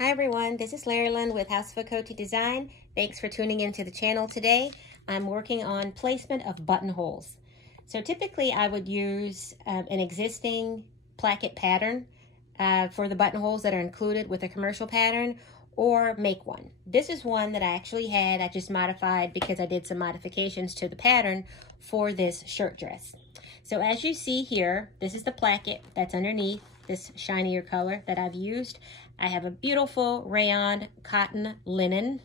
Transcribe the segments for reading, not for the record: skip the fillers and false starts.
Hi everyone, this is Larry with House of Akoti Design. Thanks for tuning into the channel today. I'm working on placement of buttonholes. So typically I would use an existing placket pattern for the buttonholes that are included with a commercial pattern, or make one. This is one that I actually had. I just modified because I did some modifications to the pattern for this shirt dress. So as you see here, this is the placket that's underneath this shinier color that I've used. I have a beautiful rayon cotton linen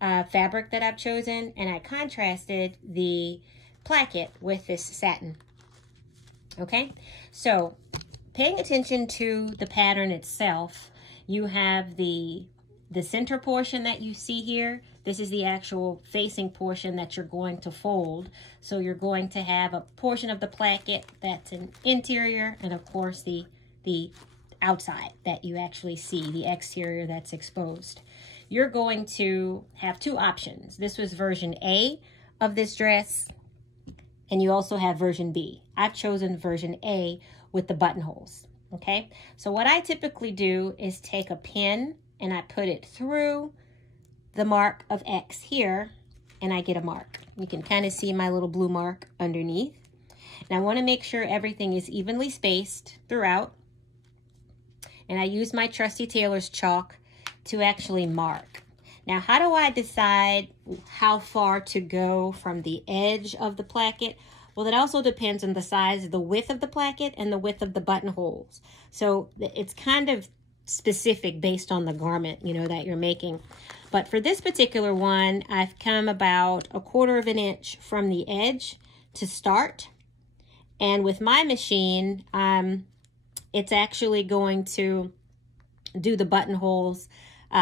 fabric that I've chosen, and I contrasted the placket with this satin. Okay, so paying attention to the pattern itself, you have the center portion that you see here. This is the actual facing portion that you're going to fold. So you're going to have a portion of the placket that's an interior, and of course the outside that you actually see, the exterior that's exposed. You're going to have two options. This was version A of this dress, and you also have version B. I've chosen version A with the buttonholes, okay? So what I typically do is take a pin and I put it through the mark of X here, and I get a mark. You can kind of see my little blue mark underneath. And I want to make sure everything is evenly spaced throughout. And I use my trusty tailor's chalk to actually mark. Now, how do I decide how far to go from the edge of the placket? Well, it also depends on the size, the width of the placket and the width of the buttonholes. So it's kind of specific based on the garment, you know, that you're making. But for this particular one, I've come about 1/4 of an inch from the edge to start. And with my machine, it's actually going to do the buttonholes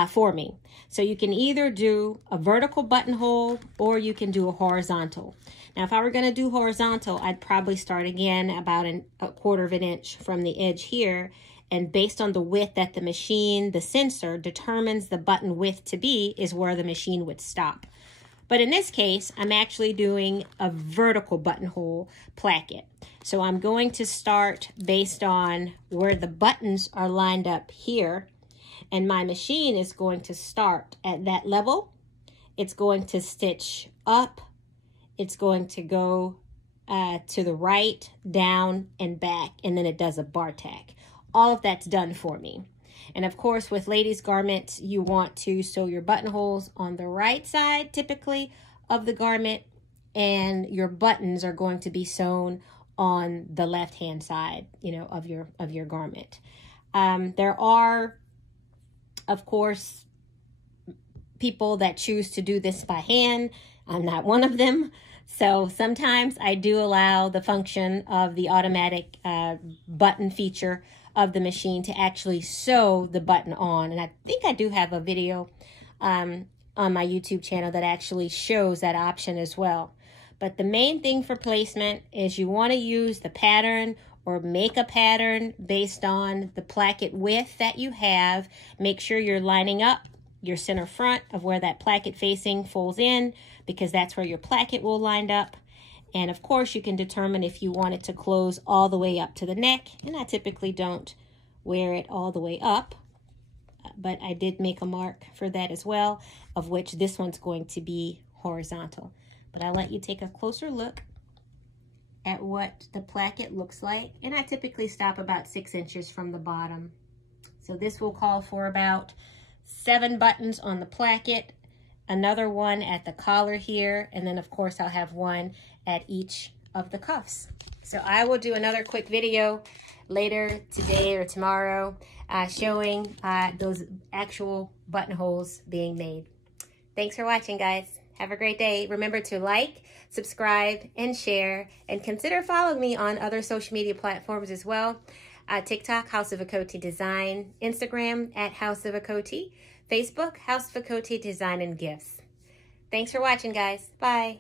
for me. So you can either do a vertical buttonhole or you can do a horizontal. Now, if I were going to do horizontal, I'd probably start again about 1/4 of an inch from the edge here. And based on the width that the machine, the sensor, determines the button width to be, is where the machine would stop. But in this case, I'm actually doing a vertical buttonhole placket. So I'm going to start based on where the buttons are lined up here. And my machine is going to start at that level. It's going to stitch up. It's going to go to the right, down, and back. And then it does a bar tack. All of that's done for me. And of course, with ladies' garments, you want to sew your buttonholes on the right side, typically, of the garment, and your buttons are going to be sewn on the left-hand side, you know, of your garment. There are, of course, people that choose to do this by hand. I'm not one of them. So sometimes I do allow the function of the automatic button feature of the machine to actually sew the button on. And I think I do have a video on my YouTube channel that actually shows that option as well. But the main thing for placement is you want to use the pattern or make a pattern based on the placket width that you have. Make sure you're lining up your center front of where that placket facing folds in, because that's where your placket will line up. And of course, you can determine if you want it to close all the way up to the neck. And I typically don't wear it all the way up, but I did make a mark for that as well, of which this one's going to be horizontal. But I'll let you take a closer look at what the placket looks like. And I typically stop about 6 inches from the bottom. So this will call for about 7 buttons on the placket, another one at the collar here, and then of course I'll have one at each of the cuffs. So I will do another quick video later today or tomorrow showing those actual buttonholes being made. Thanks for watching, guys. Have a great day. Remember to like, subscribe, and share, and consider following me on other social media platforms as well. TikTok, House of Akoti Design, Instagram at House of Akoti, Facebook, House of Akoti Design and Gifts. Thanks for watching, guys. Bye.